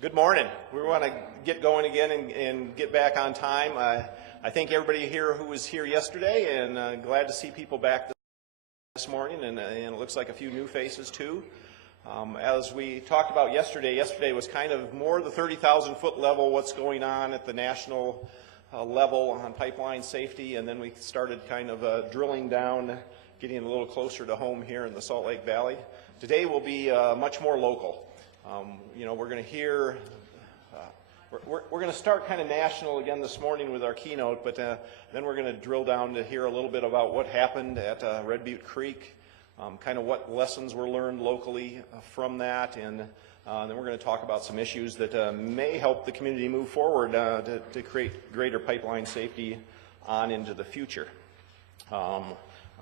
Good morning. We want to get going again and get back on time. I thank everybody here who was here yesterday, and glad to see people back this morning, and it looks like a few new faces too. As we talked about yesterday was kind of more the 30,000 foot level, what's going on at the national level on pipeline safety, and then we started kind of drilling down, getting a little closer to home here in the Salt Lake Valley. Today will be much more local. We're going to hear, we're going to start kind of national again this morning with our keynote, but then we're going to drill down to hear a little bit about what happened at Red Butte Creek, kind of what lessons were learned locally from that, and then we're going to talk about some issues that may help the community move forward to create greater pipeline safety on into the future. I'm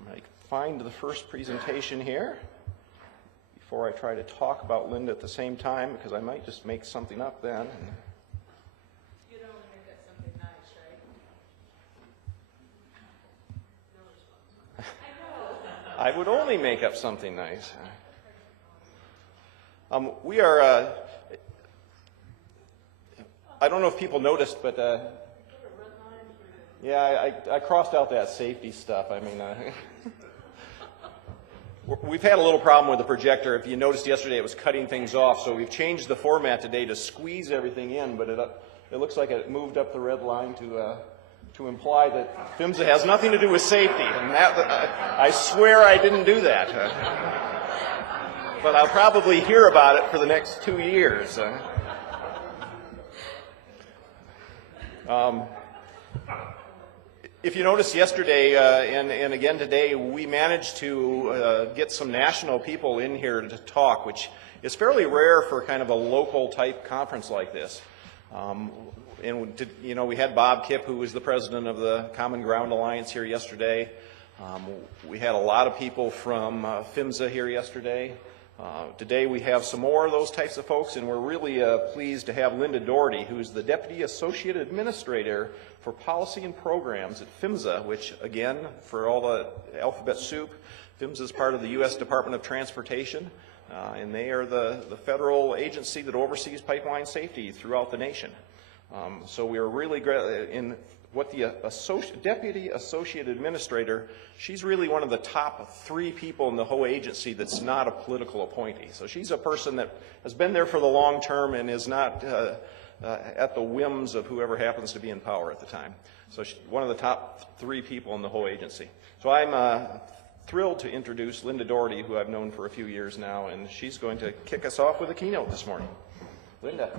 going to find the first presentation here before I try to talk about Linda at the same time, because I might just make something up then. You don't want to make that something nice, right? I know. I would only make up something nice. We are, I don't know if people noticed, but yeah, I crossed out that safety stuff. I mean, we've had a little problem with the projector. If you noticed yesterday, it was cutting things off, so we've changed the format today to squeeze everything in, but it looks like it moved up the red line to imply that PHMSA has nothing to do with safety, and that I swear I didn't do that. But I'll probably hear about it for the next 2 years. If you noticed yesterday and again today, we managed to get some national people in here to talk, which is fairly rare for kind of a local type conference like this. We had Bob Kipp, who was the president of the Common Ground Alliance, here yesterday. We had a lot of people from PHMSA here yesterday. Today we have some more of those types of folks, and we're really pleased to have Linda Daugherty, who's the Deputy Associate Administrator for Policy and Programs at PHMSA, which, again, for all the alphabet soup, PHMSA is part of the U.S. Department of Transportation, and they are the federal agency that oversees pipeline safety throughout the nation. So we are really great in what the Deputy Associate Administrator, she's really one of the top 3 people in the whole agency that's not a political appointee. So she's a person that has been there for the long term and is not at the whims of whoever happens to be in power at the time. So she's one of the top 3 people in the whole agency. So I'm thrilled to introduce Linda Daugherty, who I've known for a few years now, and she's going to kick us off with a keynote this morning. Linda.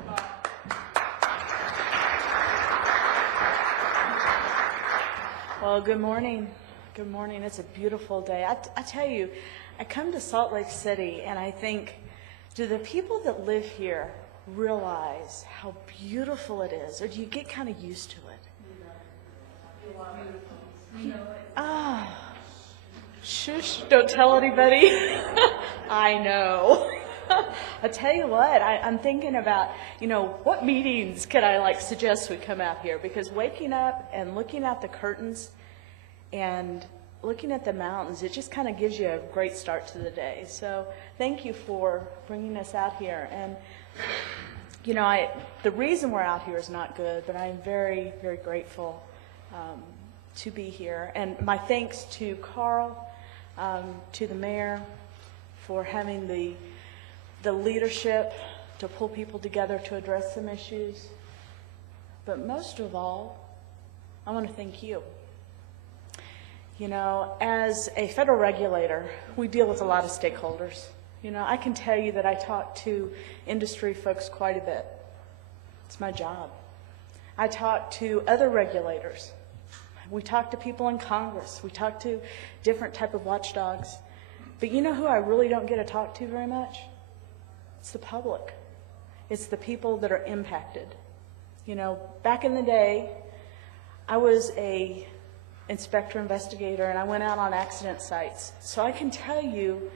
Well, good morning. Good morning. It's a beautiful day. I tell you, I come to Salt Lake City and I think, do the people that live here realize how beautiful it is, or do you get kind of used to it? Shush, don't tell anybody. I know. I tell you what, I'm thinking about, what meetings could I suggest we come out here? Because waking up and looking out the curtains and looking at the mountains, it just kind of gives you a great start to the day. So thank you for bringing us out here. And, the reason we're out here is not good, but I'm very, very grateful to be here. And my thanks to Carl, to the mayor, for having the leadership to pull people together to address some issues. But most of all, I want to thank you. As a federal regulator, we deal with a lot of stakeholders. I can tell you that I talk to industry folks quite a bit. It's my job. I talk to other regulators. We talk to people in Congress. We talk to different type of watchdogs. But you know who I really don't get to talk to very much? It's the public. It's the people that are impacted. Back in the day, I was a inspector investigator and I went out on accident sites. So I can tell you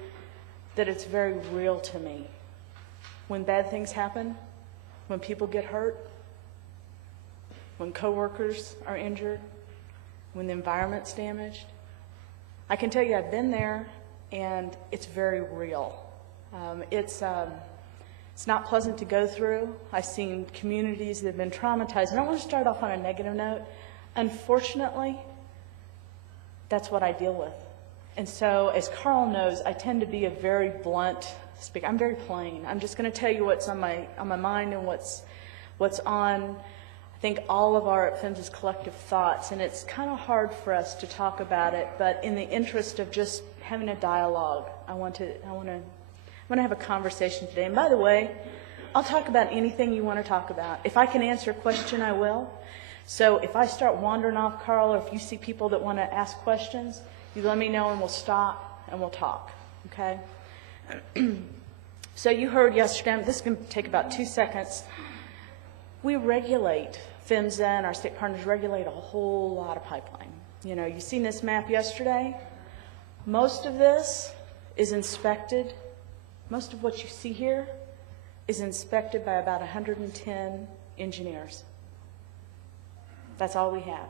that it's very real to me. When bad things happen, when people get hurt, when coworkers are injured, when the environment's damaged, I can tell you I've been there and it's very real. It's not pleasant to go through. I've seen communities that have been traumatized. I don't want to start off on a negative note. Unfortunately, that's what I deal with. And so, as Carl knows, I tend to be a very blunt speaker. I'm very plain. I'm just going to tell you what's on my mind and what's on, I think, all of our at PHMSA's collective thoughts. And it's kind of hard for us to talk about it, but in the interest of just having a dialogue, I want to have a conversation today. And by the way, I'll talk about anything you want to talk about. If I can answer a question, I will. So if I start wandering off, Carl, or if you see people that want to ask questions, you let me know and we'll stop and we'll talk, okay? So you heard yesterday, this is going to take about 2 seconds. We regulate, PHMSA and our state partners regulate a whole lot of pipeline. You know, you've seen this map yesterday. Most of this is inspected. Most of what you see here is inspected by about 110 engineers. That's all we have.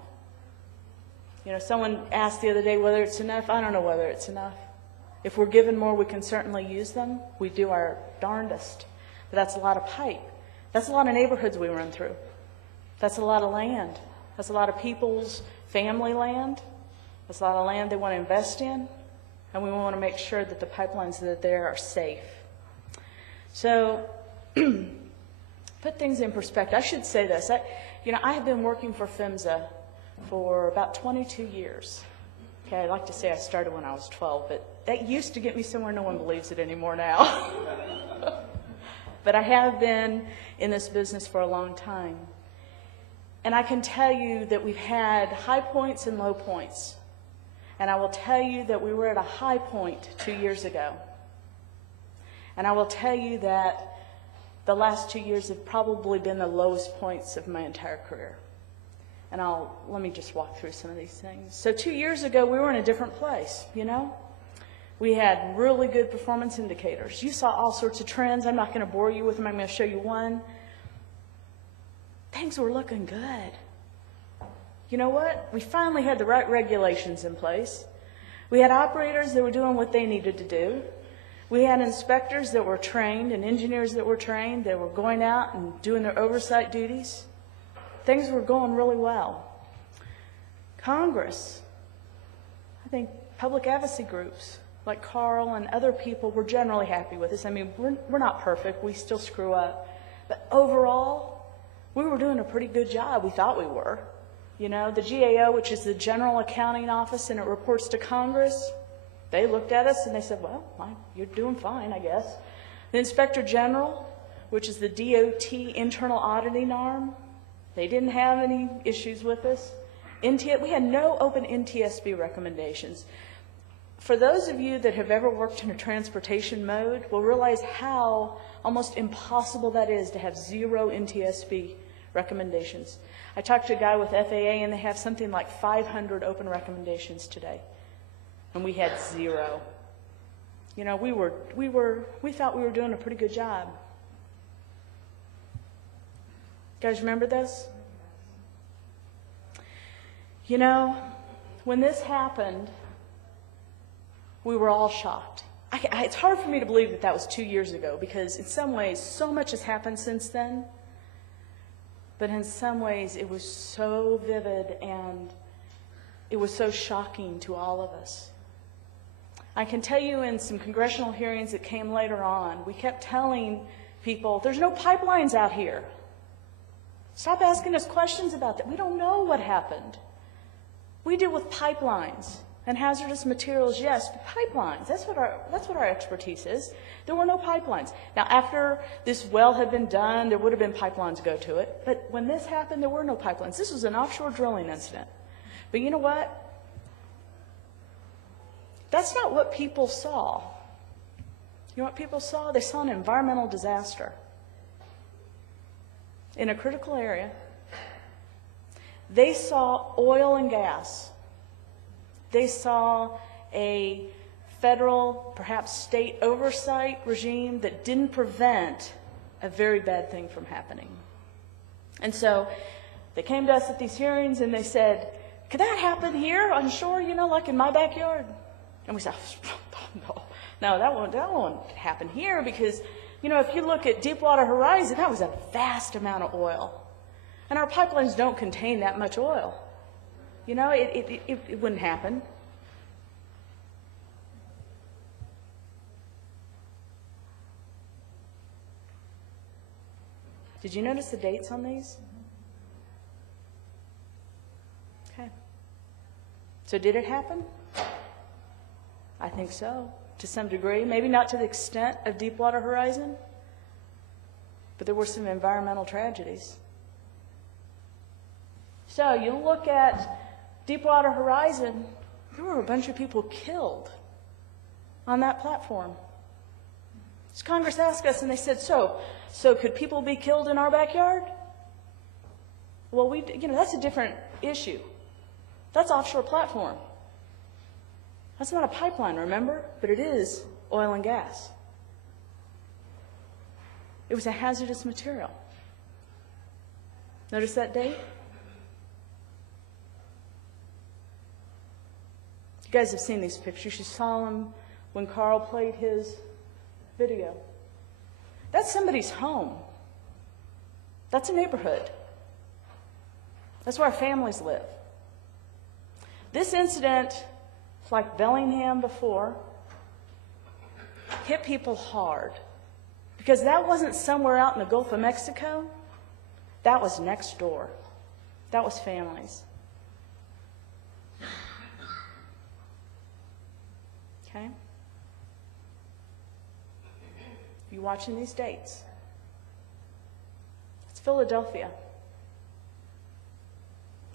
You know, someone asked the other day whether it's enough. I don't know whether it's enough. If we're given more, we can certainly use them. We do our darndest. But that's a lot of pipe. That's a lot of neighborhoods we run through. That's a lot of land. That's a lot of people's family land. That's a lot of land they want to invest in. And we want to make sure that the pipelines that are there are safe. So, put things in perspective. I should say this. I have been working for PHMSA for about 22 years. Okay, I like to say I started when I was 12, but that used to get me somewhere. No one believes it anymore now. But I have been in this business for a long time. And I can tell you that we've had high points and low points. And I will tell you that we were at a high point 2 years ago. And I will tell you that the last 2 years have probably been the lowest points of my entire career. And let me just walk through some of these things. So 2 years ago, we were in a different place, you know? We had really good performance indicators. You saw all sorts of trends. I'm not going to bore you with them. I'm going to show you one. Things were looking good. You know what? We finally had the right regulations in place. We had operators that were doing what they needed to do. We had inspectors that were trained and engineers that were trained that were going out and doing their oversight duties. Things were going really well. Congress, I think public advocacy groups like Carl and other people were generally happy with us. I mean, we're not perfect. We still screw up. But overall, we were doing a pretty good job. We thought we were. You know, the GAO, which is the General Accounting Office, and it reports to Congress, they looked at us and they said, well, you're doing fine, I guess. The Inspector General, which is the DOT internal auditing arm, they didn't have any issues with us. We had no open NTSB recommendations. For those of you that have ever worked in a transportation mode will realize how almost impossible that is to have zero NTSB recommendations. I talked to a guy with FAA and they have something like 500 open recommendations today. And we had zero. You know, we thought we were doing a pretty good job. You guys remember this? You know, when this happened, we were all shocked. It's hard for me to believe that was 2 years ago because in some ways so much has happened since then. But in some ways it was so vivid and it was so shocking to all of us. I can tell you in some congressional hearings that came later on, we kept telling people, there's no pipelines out here. Stop asking us questions about that. We don't know what happened. We deal with pipelines and hazardous materials, yes, but pipelines, that's what our expertise is. There were no pipelines. Now, after this well had been done, there would have been pipelines to go to it. But when this happened, there were no pipelines. This was an offshore drilling incident. But you know what? That's not what people saw. You know what people saw? They saw an environmental disaster in a critical area. They saw oil and gas. They saw a federal, perhaps state oversight regime that didn't prevent a very bad thing from happening. And so they came to us at these hearings and they said, could that happen here on shore, you know, like in my backyard? And we said, no, that won't happen here because You know, if you look at Deepwater Horizon, that was a vast amount of oil. And our pipelines don't contain that much oil. You know, it wouldn't happen. Did you notice the dates on these? Okay. So did it happen? I think so, to some degree. Maybe not to the extent of Deepwater Horizon, but there were some environmental tragedies. So you look at Deepwater Horizon, there were a bunch of people killed on that platform. So Congress asked us, and they said, so could people be killed in our backyard? Well, that's a different issue. That's offshore platform. That's not a pipeline, remember? But it is oil and gas. It was a hazardous material. Notice that date? You guys have seen these pictures. You saw them when Carl played his video. That's somebody's home. That's a neighborhood. That's where our families live. This incident, like Bellingham before, hit people hard because that wasn't somewhere out in the Gulf of Mexico. That was next door. That was families. Okay? You watching these dates? It's Philadelphia.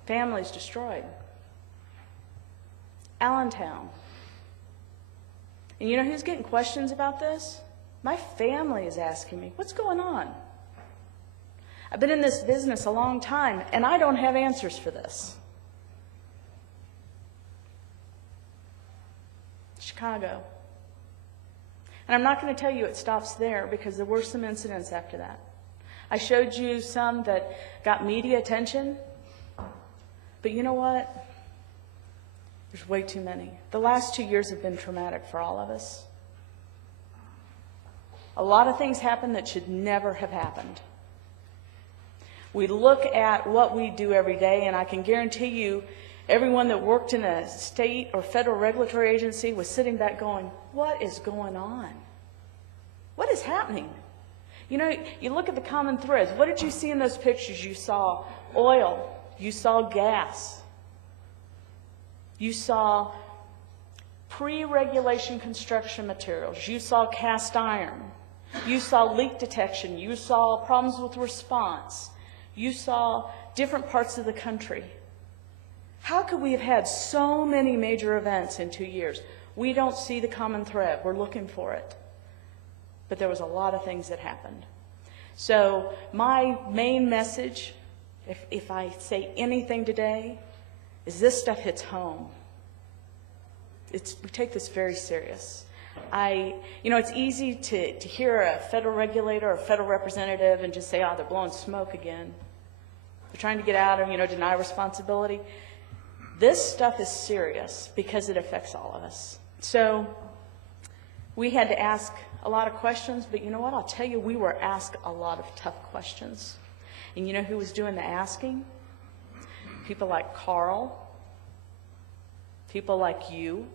Families destroyed. Allentown. And you know who's getting questions about this? My family is asking me, what's going on? I've been in this business a long time, and I don't have answers for this. Chicago. And I'm not going to tell you it stops there because there were some incidents after that. I showed you some that got media attention, but you know what? There's way too many. The last 2 years have been traumatic for all of us. A lot of things happened that should never have happened. We look at what we do every day, and I can guarantee you everyone that worked in a state or federal regulatory agency was sitting back going, what is going on? What is happening? You know, you look at the common threads. What did you see in those pictures? You saw oil. You saw gas. You saw pre-regulation construction materials. You saw cast iron. You saw leak detection. You saw problems with response. You saw different parts of the country. How could we have had so many major events in 2 years? We don't see the common thread. We're looking for it. But there was a lot of things that happened. So my main message, if I say anything today, is this stuff hits home. We take this very serious. It's easy to hear a federal regulator or a federal representative and just say, oh, they're blowing smoke again. They're trying to get out of, deny responsibility. This stuff is serious because it affects all of us. So we had to ask a lot of questions, but you know what? I'll tell you, we were asked a lot of tough questions. And you know who was doing the asking? People like Carl, people like you.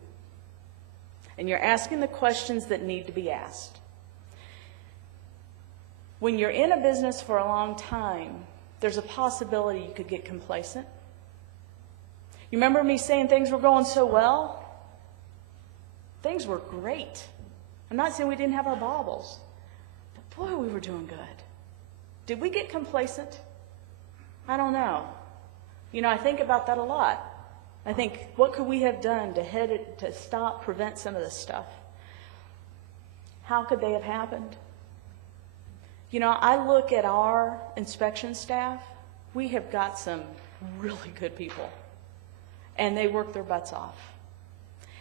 And you're asking the questions that need to be asked. When you're in a business for a long time, there's a possibility you could get complacent. You remember me saying things were going so well? Things were great. I'm not saying we didn't have our baubles, but boy, we were doing good. Did we get complacent? I don't know. I think about that a lot. I think, what could we have done to stop, prevent some of this stuff? How could they have happened? I look at our inspection staff. We have got some really good people, and they work their butts off.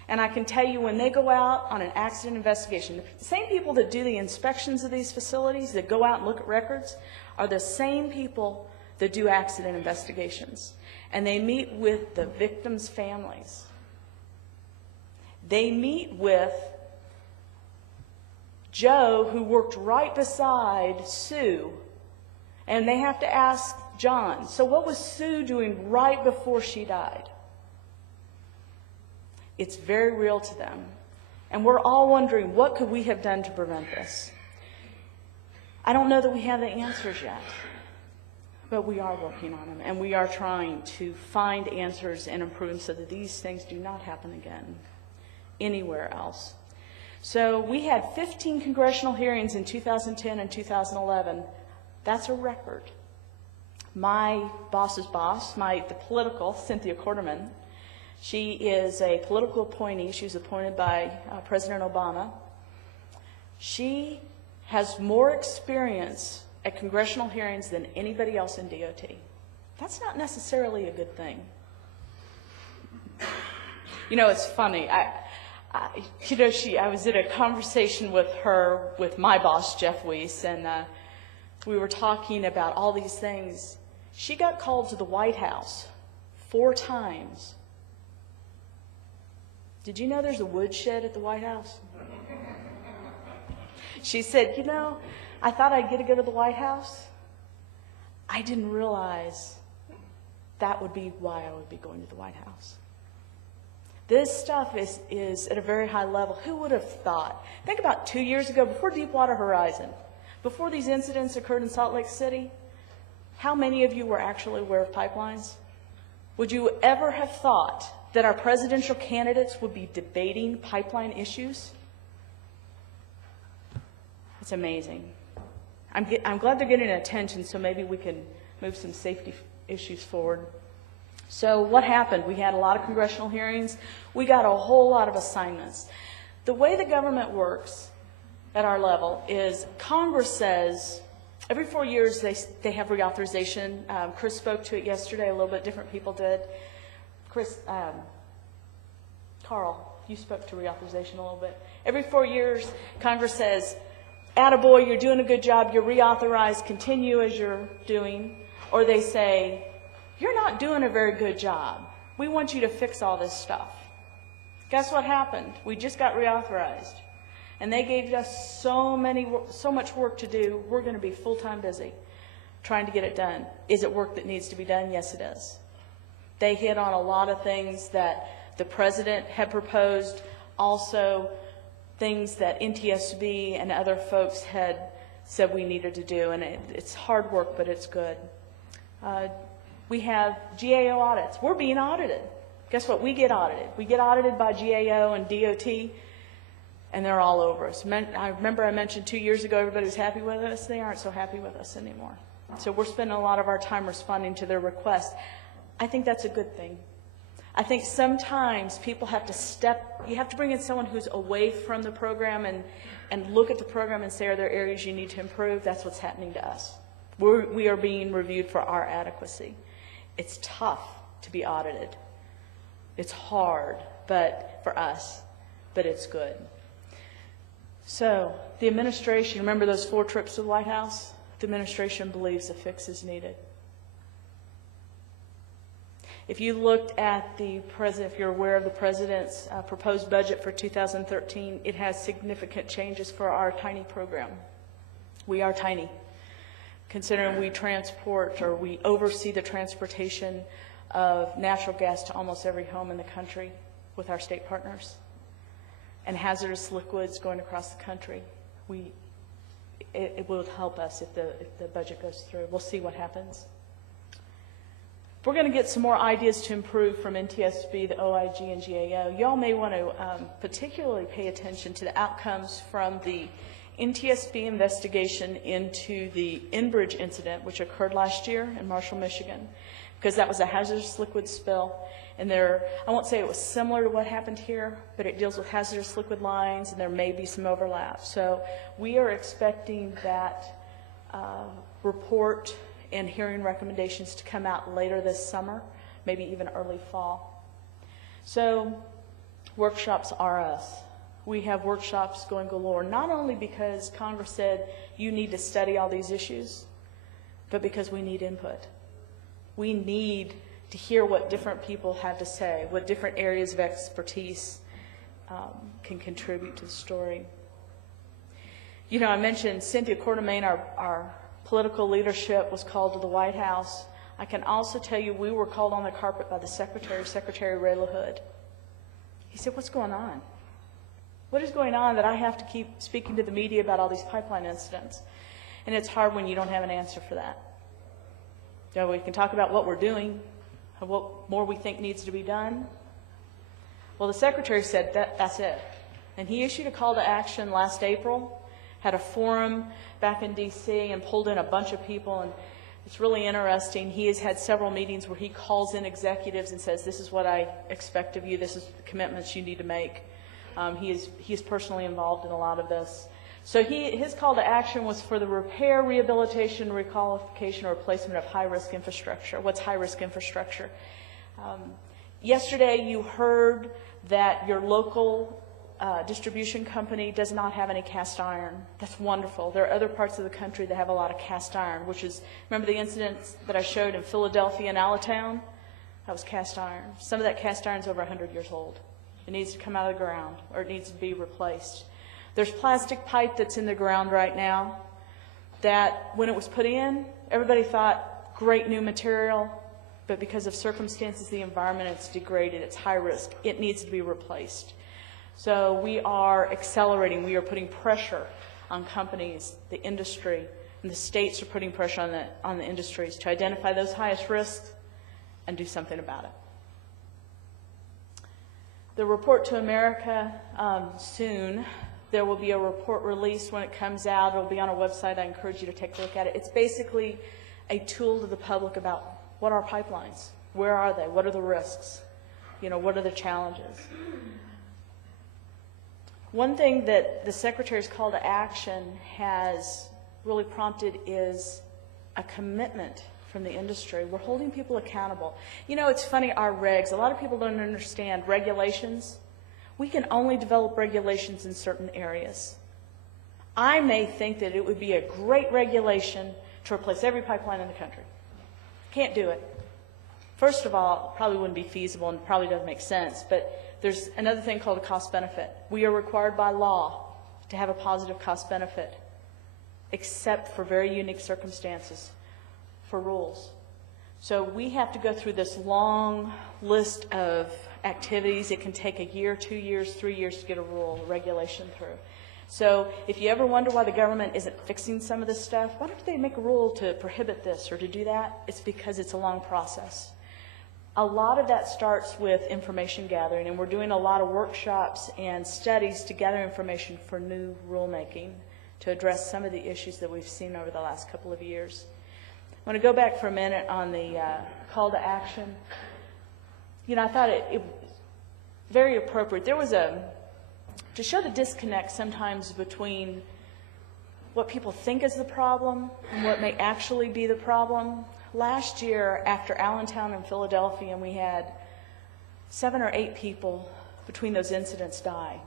And I can tell you, when they go out on an accident investigation, the same people that do the inspections of these facilities, that go out and look at records, are the same people that do accident investigations. And they meet with the victims' families. They meet with Joe, who worked right beside Sue, and they have to ask John, so what was Sue doing right before she died? It's very real to them. And we're all wondering, what could we have done to prevent this? I don't know that we have the answers yet, but we are working on them, and we are trying to find answers and improve them so that these things do not happen again anywhere else. So we had 15 congressional hearings in 2010 and 2011. That's a record. My boss's boss, the political, Cynthia Quarterman, she is a political appointee. She was appointed by President Obama. She has more experience at congressional hearings than anybody else in DOT. That's not necessarily a good thing. You know, it's funny. I was in a conversation with her, with my boss, Jeff Weiss, and we were talking about all these things. She got called to the White House 4 times. Did you know there's a woodshed at the White House? She said, you know, I thought I'd get to go to the White House. I didn't realize that would be why I would be going to the White House. This stuff is at a very high level. Who would have thought? Think about 2 years ago, before Deepwater Horizon, before these incidents occurred in Salt Lake City, how many of you were actually aware of pipelines? Would you ever have thought that our presidential candidates would be debating pipeline issues? It's amazing. I'm glad they're getting attention, so maybe we can move some safety issues forward. So what happened? We had a lot of congressional hearings. We got a whole lot of assignments. The way the government works at our level is Congress says every 4 years they have reauthorization. Chris spoke to it yesterday. A little bit different people did. Carl, you spoke to reauthorization a little bit. Every 4 years, Congress says, attaboy, you're doing a good job, you're reauthorized, continue as you're doing. Or they say, you're not doing a very good job. We want you to fix all this stuff. Guess what happened? We just got reauthorized. And they gave us so much work to do, we're going to be full-time busy trying to get it done. Is it work that needs to be done? Yes, it is. They hit on a lot of things that the president had proposed, also things that NTSB and other folks had said we needed to do, and it's hard work, but it's good. We have GAO audits. We're being audited. Guess what? We get audited. We get audited by GAO and DOT, and they're all over us. I remember I mentioned 2 years ago everybody was happy with us. They aren't so happy with us anymore. So we're spending a lot of our time responding to their requests. I think that's a good thing. I think sometimes people have to you have to bring in someone who's away from the program and look at the program and say, are there areas you need to improve? That's what's happening to us. We are being reviewed for our adequacy. It's tough to be audited. It's hard for us, but it's good. So the administration, remember those 4 trips to the White House? The administration believes a fix is needed. If you looked at if you're aware of the President's proposed budget for 2013, it has significant changes for our tiny program. We are tiny, considering we oversee the transportation of natural gas to almost every home in the country with our state partners, and hazardous liquids going across the country. It will help us if the budget goes through. We'll see what happens. We're going to get some more ideas to improve from NTSB, the OIG, and GAO. Y'all may want to particularly pay attention to the outcomes from the NTSB investigation into the Enbridge incident, which occurred last year in Marshall, Michigan, because that was a hazardous liquid spill. And I won't say it was similar to what happened here, but it deals with hazardous liquid lines, and there may be some overlap. So we are expecting that report and hearing recommendations to come out later this summer, maybe even early fall. So workshops are us. We have workshops going galore, not only because Congress said you need to study all these issues, but because we need input. We need to hear what different people have to say, what different areas of expertise can contribute to the story. You know, I mentioned Cynthia Quartermain, our political leadership, was called to the White House. I can also tell you we were called on the carpet by the Secretary Ray LaHood. He said, what's going on? What is going on that I have to keep speaking to the media about all these pipeline incidents? And it's hard when you don't have an answer for that. You know, we can talk about what we're doing, and what more we think needs to be done. Well, the Secretary said that's it. And he issued a call to action last April, had a forum back in D.C. and pulled in a bunch of people, and it's really interesting. He has had several meetings where he calls in executives and says, this is what I expect of you, this is the commitments you need to make. He is personally involved in a lot of this. So his call to action was for the repair, rehabilitation, requalification, or replacement of high-risk infrastructure. What's high-risk infrastructure? Yesterday you heard that your local distribution company does not have any cast iron. That's wonderful. There are other parts of the country that have a lot of cast iron, which is, remember the incidents that I showed in Philadelphia and Allentown? That was cast iron. Some of that cast iron is over 100 years old. It needs to come out of the ground, or it needs to be replaced. There's plastic pipe that's in the ground right now that when it was put in, everybody thought, great new material, but because of circumstances, the environment, it's degraded, it's high risk, it needs to be replaced. So we are accelerating, we are putting pressure on companies, the industry, and the states are putting pressure on the industries to identify those highest risks and do something about it. The Report to America, soon, there will be a report released when it comes out. It'll be on our website. I encourage you to take a look at it. It's basically a tool to the public about what are pipelines, where are they, what are the risks, you know, what are the challenges. One thing that the Secretary's call to action has really prompted is a commitment from the industry. We're holding people accountable. You know, it's funny, our regs, a lot of people don't understand regulations. We can only develop regulations in certain areas. I may think that it would be a great regulation to replace every pipeline in the country. Can't do it. First of all, it probably wouldn't be feasible and probably doesn't make sense, but there's another thing called a cost benefit. We are required by law to have a positive cost benefit, except for very unique circumstances, for rules. So we have to go through this long list of activities. It can take a year, 2 years, 3 years to get a rule, a regulation through. So if you ever wonder why the government isn't fixing some of this stuff, why don't they make a rule to prohibit this or to do that? It's because it's a long process. A lot of that starts with information gathering, and we're doing a lot of workshops and studies to gather information for new rulemaking to address some of the issues that we've seen over the last couple of years. I want to go back for a minute on the call to action. You know, I thought it was very appropriate. There was to show the disconnect sometimes between what people think is the problem and what may actually be the problem. Last year, after Allentown and Philadelphia, we had 7 or 8 people between those incidents die.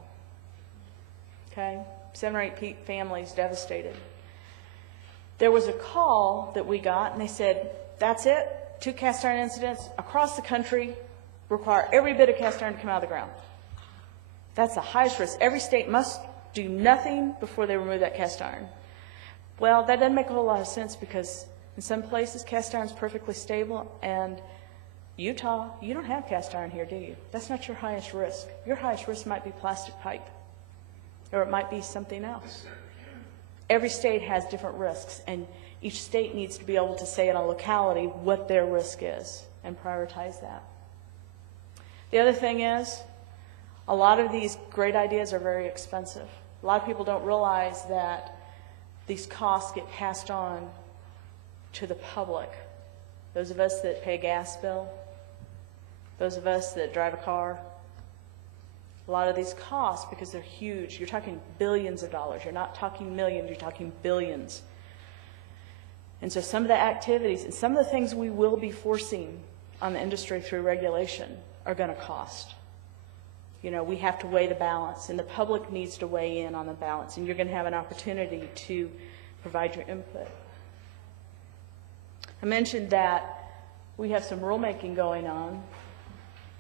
Okay? 7 or 8 families devastated. There was a call that we got, and they said, that's it, 2 cast iron incidents across the country require every bit of cast iron to come out of the ground. That's the highest risk. Every state must do nothing before they remove that cast iron. Well, that doesn't make a whole lot of sense because in some places cast iron is perfectly stable, and Utah, you don't have cast iron here, do you? That's not your highest risk. Your highest risk might be plastic pipe, or it might be something else. Every state has different risks, and each state needs to be able to say in a locality what their risk is and prioritize that. The other thing is, a lot of these great ideas are very expensive. A lot of people don't realize that these costs get passed on to the public. Those of us that pay a gas bill, those of us that drive a car, a lot of these costs, because they're huge, you're talking billions of dollars. You're not talking millions, you're talking billions. And so some of the activities and some of the things we will be forcing on the industry through regulation are going to cost. You know, we have to weigh the balance, and the public needs to weigh in on the balance, and you're going to have an opportunity to provide your input. I mentioned that we have some rulemaking going on.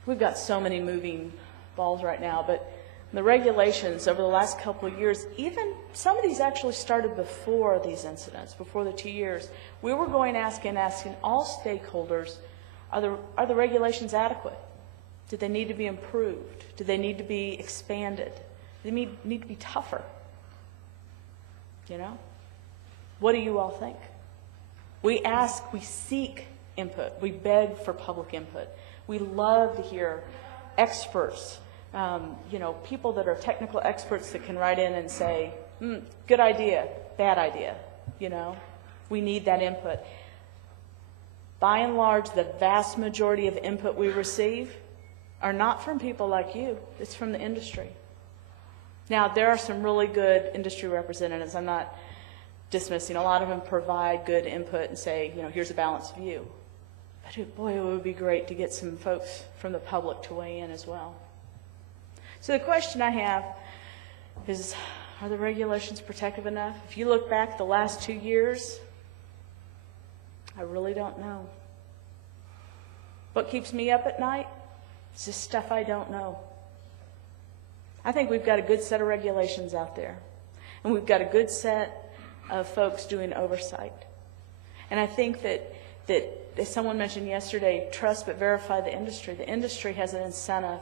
We've got so many moving balls right now, but The regulations over the last couple of years, even some of these actually started before these incidents, before the 2 years. We were going asking all stakeholders, are the regulations adequate? Do they need to be improved? Do they need to be expanded? Do they need to be tougher? You know? What do you all think? We ask, we seek input. We beg for public input. We love to hear experts, people that are technical experts that can write in and say, good idea, bad idea, We need that input. By and large, the vast majority of input we receive are not from people like you. It's from the industry. Now, there are some really good industry representatives. I'm not dismissing. A lot of them provide good input and say, here's a balanced view. But boy, it would be great to get some folks from the public to weigh in as well. So the question I have is, are the regulations protective enough? If you look back the last 2 years, I really don't know. What keeps me up at night is this stuff I don't know. I think we've got a good set of regulations out there, and we've got a good set of folks doing oversight. And I think that as someone mentioned yesterday, trust but verify the industry. The industry has an incentive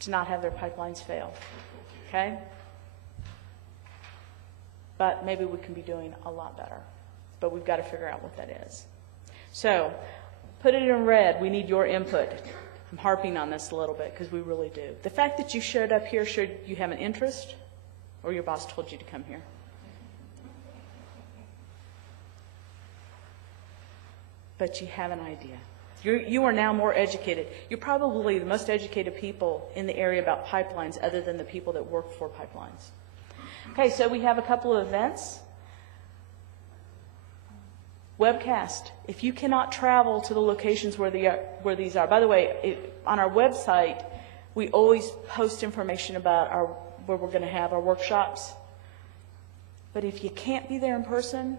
to not have their pipelines fail. Okay? But maybe we can be doing a lot better. But we've got to figure out what that is. So, put it in red. We need your input. I'm harping on this a little bit because we really do. The fact that you showed up here showed you have an interest, or your boss told you to come here. But you have an idea. You are now more educated. You're probably the most educated people in the area about pipelines other than the people that work for pipelines. Okay, so we have a couple of events. Webcast. If you cannot travel to the locations where these are. By the way, on our website, we always post information about where we're going to have our workshops. But if you can't be there in person,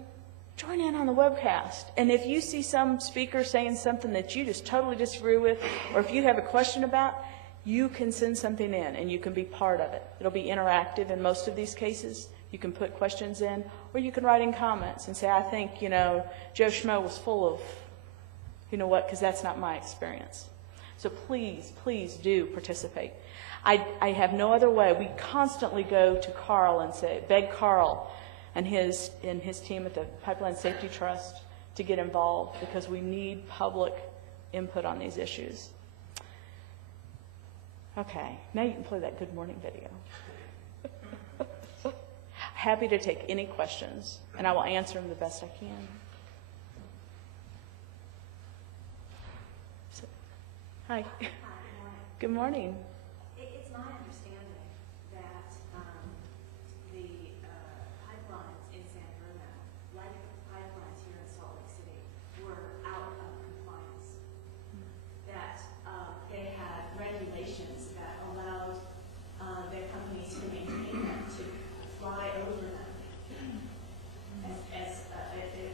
join in on the webcast. And if you see some speaker saying something that you just totally disagree with, or if you have a question about, you can send something in and you can be part of it. It'll be interactive in most of these cases. You can put questions in, or you can write in comments and say, I think, Joe Schmo was full of, because that's not my experience. So please, please do participate. I have no other way. We constantly go to Carl and beg Carl and his team at the Pipeline Safety Trust to get involved because we need public input on these issues. Okay, now you can play that good morning video. Happy to take any questions, and I will answer them the best I can. Hi. Hi, good morning. It's my understanding that the pipelines in San Bruno, like the pipelines here in Salt Lake City, were out of compliance. That they had regulations that allowed their companies to maintain them, to fly over them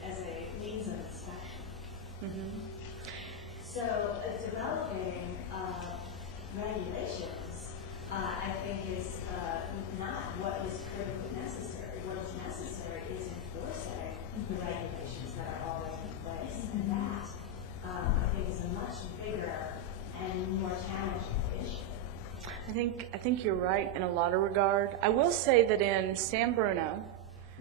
as a means of inspection. Mm-hmm. So developing regulations, I think, is not what is critically necessary. What is necessary is enforcing the regulations that are already in place, and that I think is a much bigger and more challenging issue. I think you're right in a lot of regard. I will say that in San Bruno,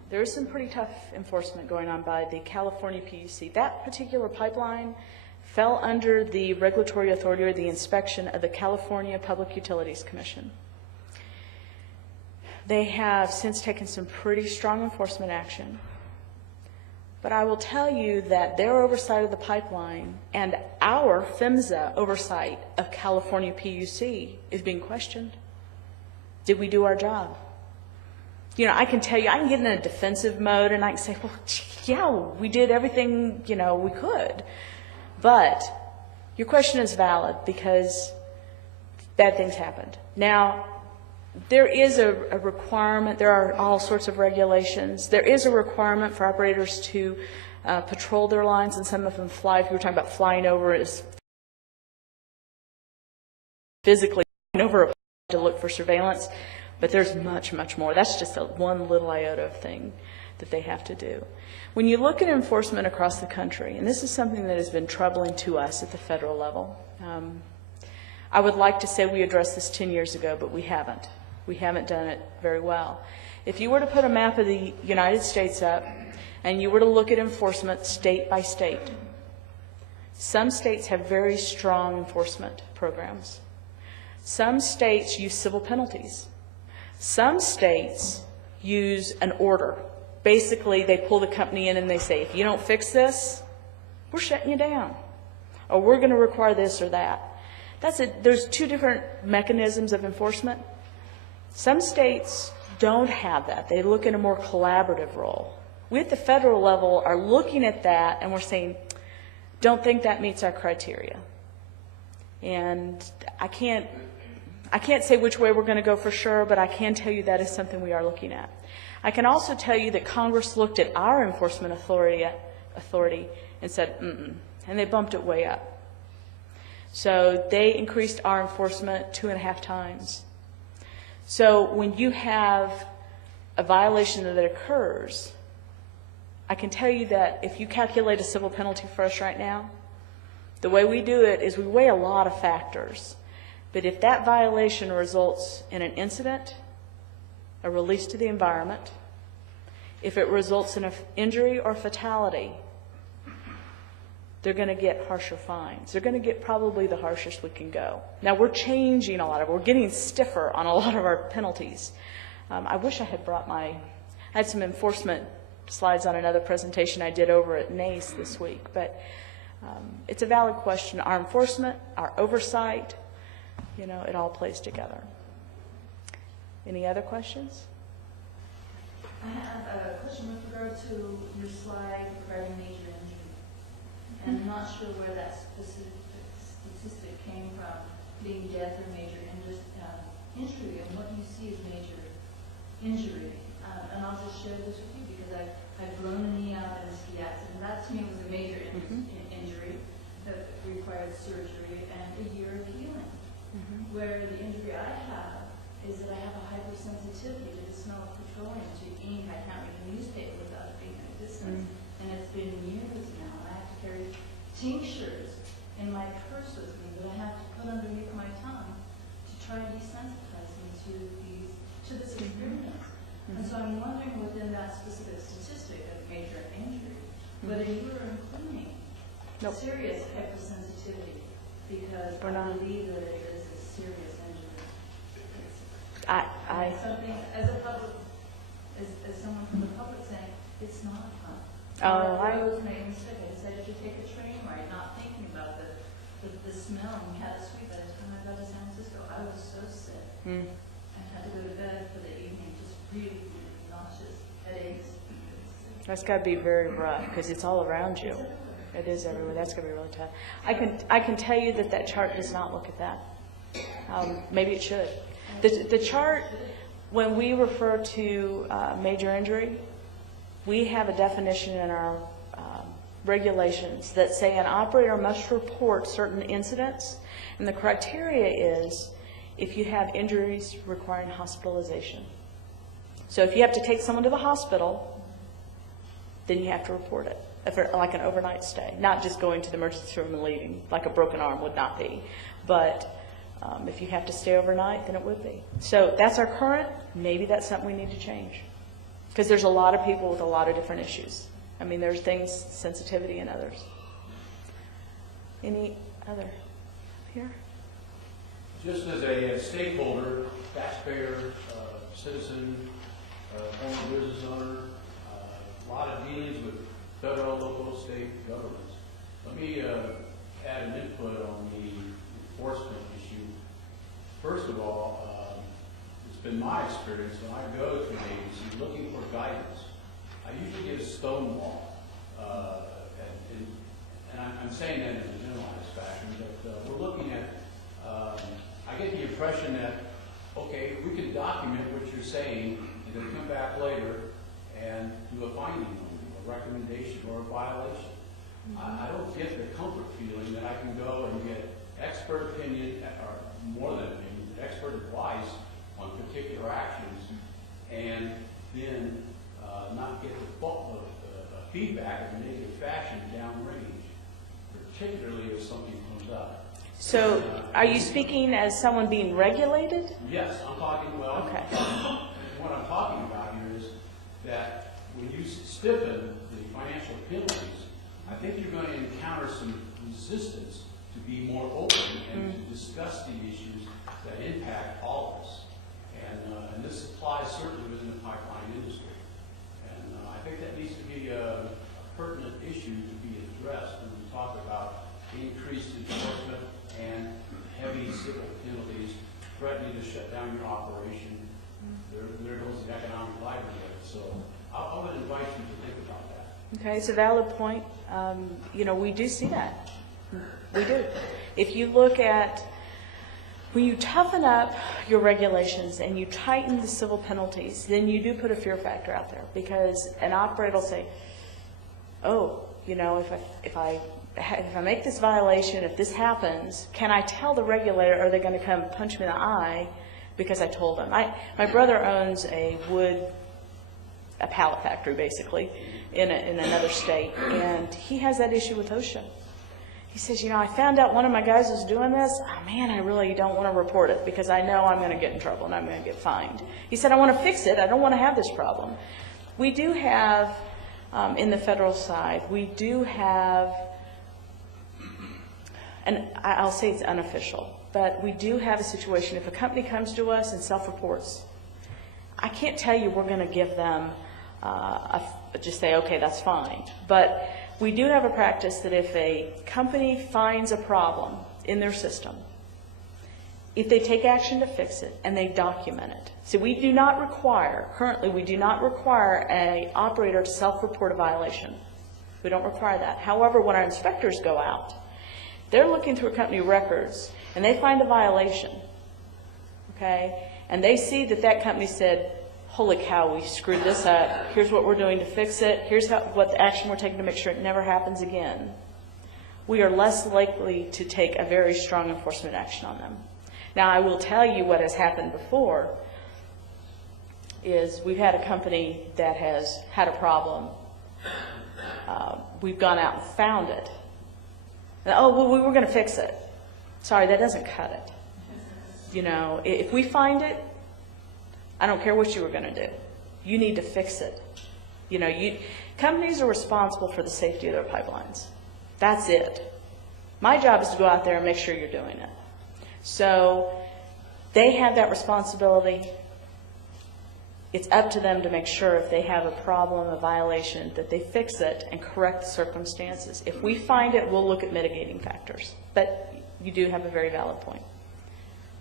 there is some pretty tough enforcement going on by the California PUC. That particular pipeline fell under the regulatory authority or the inspection of the California Public Utilities Commission. They have since taken some pretty strong enforcement action. But I will tell you that their oversight of the pipeline and our PHMSA oversight of California PUC is being questioned. Did we do our job? I can tell you, I can get in a defensive mode and I can say, well, yeah, we did everything, we could. But your question is valid because bad things happened. Now, there is a requirement. There are all sorts of regulations. There is a requirement for operators to patrol their lines, and some of them fly. If you were talking about flying over, is physically flying over a to look for surveillance, but there's much, much more. That's just one little iota of thing that they have to do. When you look at enforcement across the country, and this is something that has been troubling to us at the federal level, I would like to say we addressed this 10 years ago, but we haven't. We haven't done it very well. If you were to put a map of the United States up, and you were to look at enforcement state by state, some states have very strong enforcement programs. Some states use civil penalties. Some states use an order. Basically, they pull the company in and they say, if you don't fix this, we're shutting you down. Or we're going to require this or that. There's two different mechanisms of enforcement. Some states don't have that. They look at a more collaborative role. We at the federal level are looking at that and we're saying, don't think that meets our criteria. And I can't say which way we're going to go for sure, but I can tell you that is something we are looking at. I can also tell you that Congress looked at our enforcement authority and said, and they bumped it way up. So they increased our enforcement 2.5 times. So when you have a violation that occurs, I can tell you that if you calculate a civil penalty for us right now, the way we do it is we weigh a lot of factors. But if that violation results in an incident, a release to the environment, if it results in an injury or fatality, they're going to get harsher fines. They're going to get probably the harshest we can go. Now, we're changing a lot of it. We're getting stiffer on a lot of our penalties. I wish I had I had some enforcement slides on another presentation I did over at NACE this week. But it's a valid question. Our enforcement, our oversight, it all plays together. Any other questions? I have a question with regard to your slide regarding major injury. And I'm not sure where that specific statistic came from, being death or major injury, and what you see as major injury. And I'll just share this with you because I've blown a knee out in a ski accident. That to me was a major injury that required surgery and a year of healing. Where the injury I have is that I have a hypersensitivity to the smell of petroleum, to ink. I can't read a newspaper without it being at a distance. And it's been years now. I have to carry tinctures in my purse with me that I have to put underneath my tongue to try to desensitize me to this experience. And so I'm wondering within that specific statistic of major injury, whether you are including serious hypersensitivity, because I believe that it is a serious injury. Something as a public, as someone from the public saying, it's not fun. I was making a mistake. I decided to take a train ride, not thinking about the smell. And we had a sweep by the time I got to San Francisco. I was so sick. I had to go to bed for the evening, just really, really nauseous, headaches. That's got to be very rough because it's all around you. It is everywhere. That's going to be really tough. I can tell you that chart does not look at that. Maybe it should. The chart, when we refer to major injury, we have a definition in our regulations that say an operator must report certain incidents, and the criteria is if you have injuries requiring hospitalization. So if you have to take someone to the hospital, then you have to report it. Like an overnight stay, not just going to the emergency room and leaving, like a broken arm would not be. But if you have to stay overnight, then it would be. So that's our current. Maybe that's something we need to change. Because there's a lot of people with a lot of different issues. I mean, there's things, sensitivity and others. Any other here? Just as a stakeholder, taxpayer, citizen, home business owner, a lot of dealings with federal, local, state governments. Let me add an input on the enforcement issue. First of all, it's been my experience when I go to an agency looking for guidance, I usually get a stonewall. And I'm saying that in a generalized fashion, but we're looking at, I get the impression that, okay, we can document what you're saying and then come back later and do a finding on you, a recommendation or a violation. I don't get the comfort feeling that I can go and get expert opinion, or more than opinion, expert advice on particular actions, and then not get the feedback in a negative fashion downrange, particularly if something comes up. So are you speaking as someone being regulated? Yes, I'm talking, well, Okay. what I'm talking about here is that when you stiffen the financial penalties, I think you're going to encounter some resistance to be more open and to discuss the issues that impact all of us. And this applies certainly within the pipeline industry. And I think that needs to be a pertinent issue to be addressed when we talk about increased enforcement and heavy civil penalties threatening to shut down your operation. There goes the economic livelihood. So I would invite you to think about that. Okay, it's a valid point. You know, we do see that. We do. If you look at, when you toughen up your regulations and you tighten the civil penalties, then you do put a fear factor out there, because an operator will say, oh, you know, if I make this violation, if this happens, can I tell the regulator, are they going to come punch me in the eye because I told them? My brother owns a pallet factory, basically, in another state, and he has that issue with OSHA. He says, you know, I found out one of my guys was doing this. Oh, man, I really don't want to report it because I know I'm going to get in trouble and I'm going to get fined. He said, I want to fix it. I don't want to have this problem. We do have, in the federal side, we do have, and I'll say it's unofficial, but we do have a situation. If a company comes to us and self-reports, I can't tell you we're going to give them just say, okay, that's fine. But we do have a practice that if a company finds a problem in their system, if they take action to fix it and they document it. So we do not require, currently we do not require an operator to self-report a violation. We don't require that. However, when our inspectors go out, they're looking through company records and they find a violation, okay? And they see that that company said, holy cow, we screwed this up. Here's what we're doing to fix it. Here's what the action we're taking to make sure it never happens again. We are less likely to take a very strong enforcement action on them. Now, I will tell you what has happened before is we've had a company that has had a problem. We've gone out and found it. And, oh, well, we were going to fix it. Sorry, that doesn't cut it. You know, if we find it, I don't care what you were going to do. You need to fix it. You know, companies are responsible for the safety of their pipelines. That's it. My job is to go out there and make sure you're doing it. So they have that responsibility. It's up to them to make sure if they have a problem, a violation, that they fix it and correct the circumstances. If we find it, we'll look at mitigating factors. But you do have a very valid point.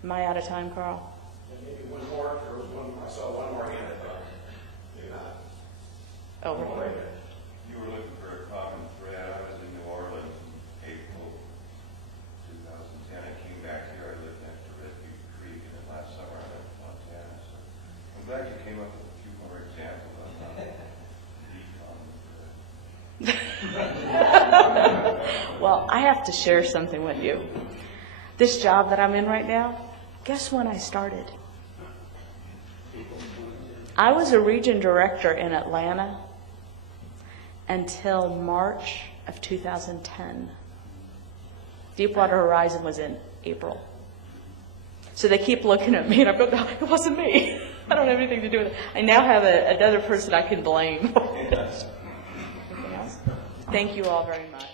Am I out of time, Carl? Maybe one more. There was one. I saw one more hand. Maybe not. Oh, Wait a minute. You were looking for a common thread. I was in New Orleans in April 2010. I came back here. I lived next to Refuge Creek, and then last summer I went to Montana. So I'm glad you came up with a few more examples on the common thread. well, I have to share something with you. This job that I'm in right now, guess when I started? I was a region director in Atlanta until March of 2010. Deepwater Horizon was in April. So they keep looking at me and I'm going, no, it wasn't me. I don't have anything to do with it. I now have another person I can blame. Anything else? Thank you all very much.